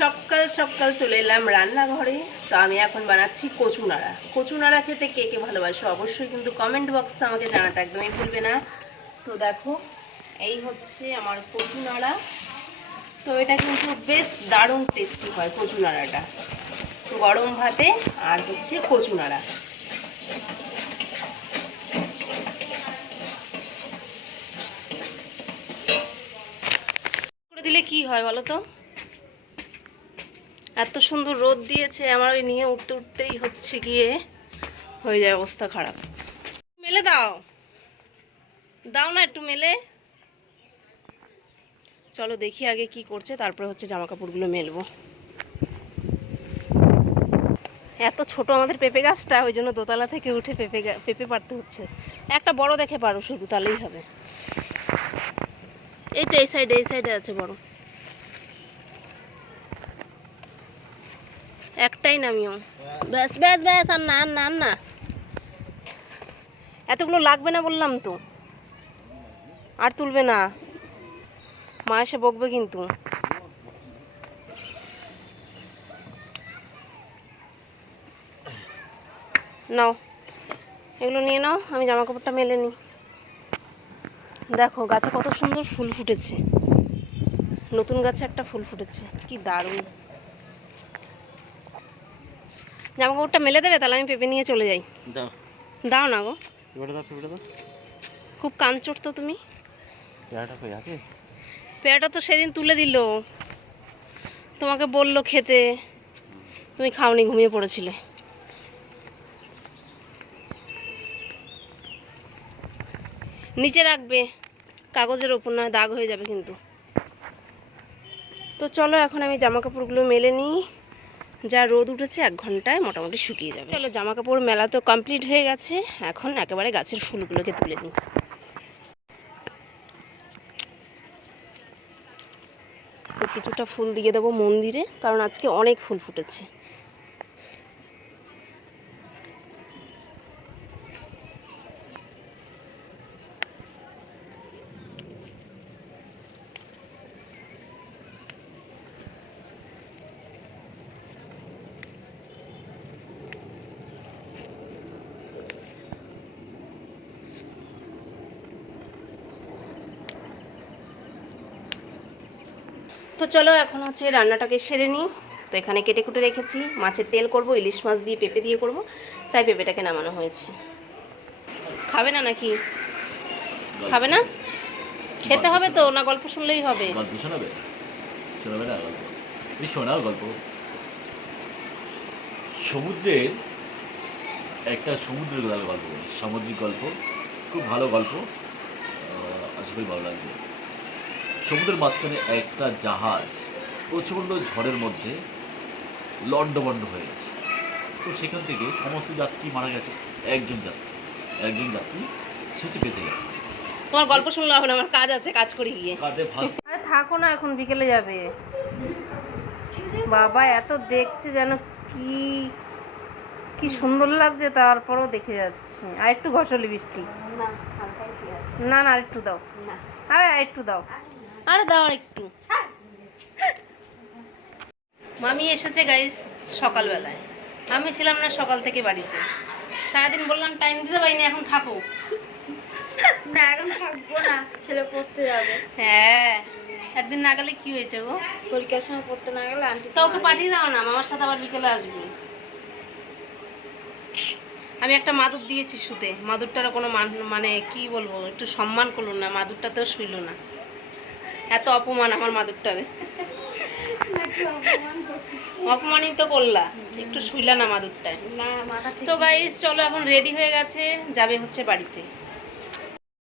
সকাল সকাল চলে এলাম রান্নাঘরে। তো আমি এখন বানাচ্ছি কচু নাড়া। কচু নাড়া খেতে কে কে ভালোবাসো অবশ্যই কিন্তু কমেন্ট বক্সে আমাকে জানাতে একদমই ভুলবে না। তো দেখো এই হচ্ছে আমার কচু নাড়া। তো এটা কিন্তু বেশ দারুণ টেস্টি হয় কচু নাড়াটা, গরম ভাতে আর হচ্ছে কচু নাড়া। করে দিলে কি হয় বলো তো, এত সুন্দর রোদ দিয়েছে, আমার ওই নিয়ে উঠতে উঠতেই হচ্ছে গিয়ে হয়ে যায় অবস্থা খারাপ। মেলে দাও, দাও না একটু মেলে। চলো দেখি আগে কি করছে, তারপরে হচ্ছে জামা কাপড়গুলো মেলবো। এত ছোট আমাদের পেঁপে গাছটা, ওই জন্য দোতলা থেকে উঠে পেঁপে পাড়তে হচ্ছে। একটা বড় দেখে পারো শুধু, তাহলেই হবে। এই তো এই সাইডে আছে বড়, একটাই নামিও। ব্যাস ব্যাস ব্যাস, আর না না না, এতগুলো লাগবে না বললাম তো, আর তুলবে না, মা এসে বকবে কিন্তু। নাও এগুলো নিয়ে নাও, আমি জামা কাপড়টা মেলে নিই। দেখো গাছে কত সুন্দর ফুল ফুটেছে, নতুন গাছে একটা ফুল ফুটেছে, কি দারুণ। জামা কাপড়টা মেলে দেবে, তাহলে আমি পেঁপে নিয়ে চলে যাই। দাও না গো, খুব কান চড়তো তুমি। পেয়ারাটা তো সেদিন তুলে দিল, তোমাকে বললো খেতে, তুমি খাওনি, ঘুমিয়ে পড়েছিলে। নিচে রাখবে, কাগজের ওপর, না দাগ হয়ে যাবে কিন্তু। তো চলো এখন আমি জামা কাপড়গুলো মেলে নিই, যা রোদ উঠেছে 1 ঘন্টায় মোটামুটি শুকিয়ে যাবে। চলো জামা কাপড় মেলা তো কমপ্লিট হয়ে গেছে, এখন একেবারে গাছের ফুলগুলোকে তুলে নিই। তো কিছুটা ফুল দিয়ে দেবো মন্দিরে, কারণ আজকে অনেক ফুল ফুটেছে। তো চলো এখন হচ্ছে রান্নাটাকে সেরে নিই। তো এখানে কেটে কুটে রেখেছি, মাছের তেল করব, ইলিশ মাছ দিয়ে পেঁপে দিয়ে করব, তাই পেঁপেটাকে নামানো হয়েছে। খাবে না নাকি? খাবে না? খেতে হবে তো, না গল্প শুনলেই হবে? গল্প শোনাবে, শোনাবে না গল্প? এই শোনাও গল্প। সমুদ্রের একটা সমুদ্রের গল্প, সামুদ্রিক গল্প, খুব ভালো গল্প, আশা করি ভালো লাগবে। সমুদ্রের মাঝখানে একটা জাহাজ প্রচণ্ড ঝড়ের মধ্যে লণ্ডভণ্ড হয়ে গেছে। তো সেখান থেকে সমস্ত যাত্রী মারা গেছে, একজন যাত্রী সে হচ্ছে বেঁচে গেছে। তোমার গল্প শুনলে হবে না, আমার কাজ আছে, কাজ করে গিয়ে। কাঁধে ভাস। আরে থাকো না, এখন বিকেলে যাবে। বাবা এত দেখছে যেন কি কি সুন্দর লাগছে, তারপরও দেখে যাচ্ছে। আর একটু ঘষলি বৃষ্টি, না না আর একটু দাও, আরে আর একটু দাও, আরে দাও আর একটু। মামি এসেছে গাইস সকালবেলায়, আমি ছিলাম না সকাল থেকে বাড়িতে, সারাদিন বললাম টাইম দিতে পারিনি, এখন থাকো না, এখন থাকবো না, ছেলে পড়তে যাবে। হ্যাঁ একদিন না গেলে কি হয়েছে গো, পরীক্ষার সময় পড়তে না গেলে আনতে তা ওকে পাঠিয়ে দাও না, মামার সাথে আবার বিকেলে আসবে। আমি একটা মাদুর দিয়েছি শুতে, মাদুরটারও কোনো মানে কি বলবো, একটু সম্মান করলো না, মাদুরটাতেও শুইল না। এত অপমান আমার মাদুরটারে, অপমানিত করলা, একটু শুইলা না মাদুরটায়। না, মাথা ঠিক। তো গাইস চলো এখন রেডি হয়ে গেছে, যাবে হচ্ছে বাড়িতে।